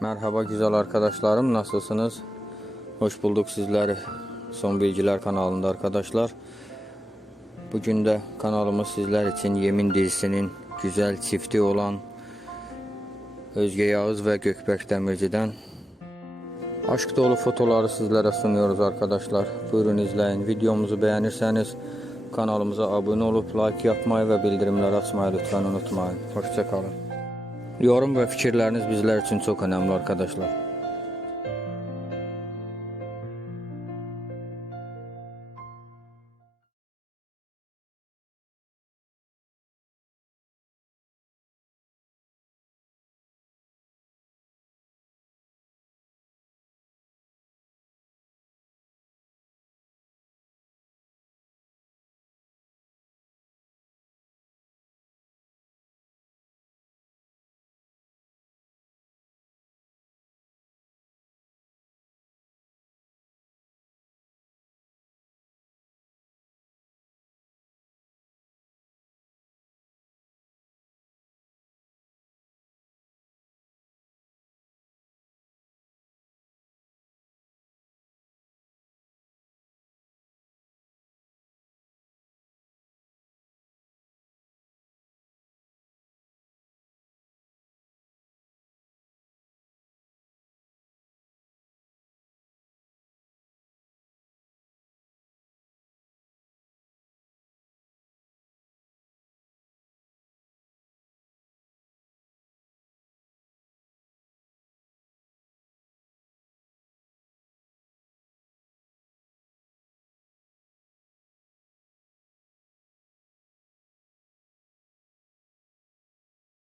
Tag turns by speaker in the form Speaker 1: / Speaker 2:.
Speaker 1: Merhaba güzel arkadaşlarım nasılsınız? Hoş bulduk sizleri Son Bilgiler kanalında arkadaşlar. Bugün de kanalımız sizler için Yemin dizisinin güzel çifti olan Özge Yağız ve Gökberk Demirci'den aşk dolu fotoları sizlere sunuyoruz arkadaşlar. Buyurun izleyin. Videomuzu beğenirseniz kanalımıza abone olup like yapmayı ve bildirimleri açmayı lütfen unutmayın. Hoşçakalın. Yorum ve fikirleriniz bizler için çok önemli arkadaşlar.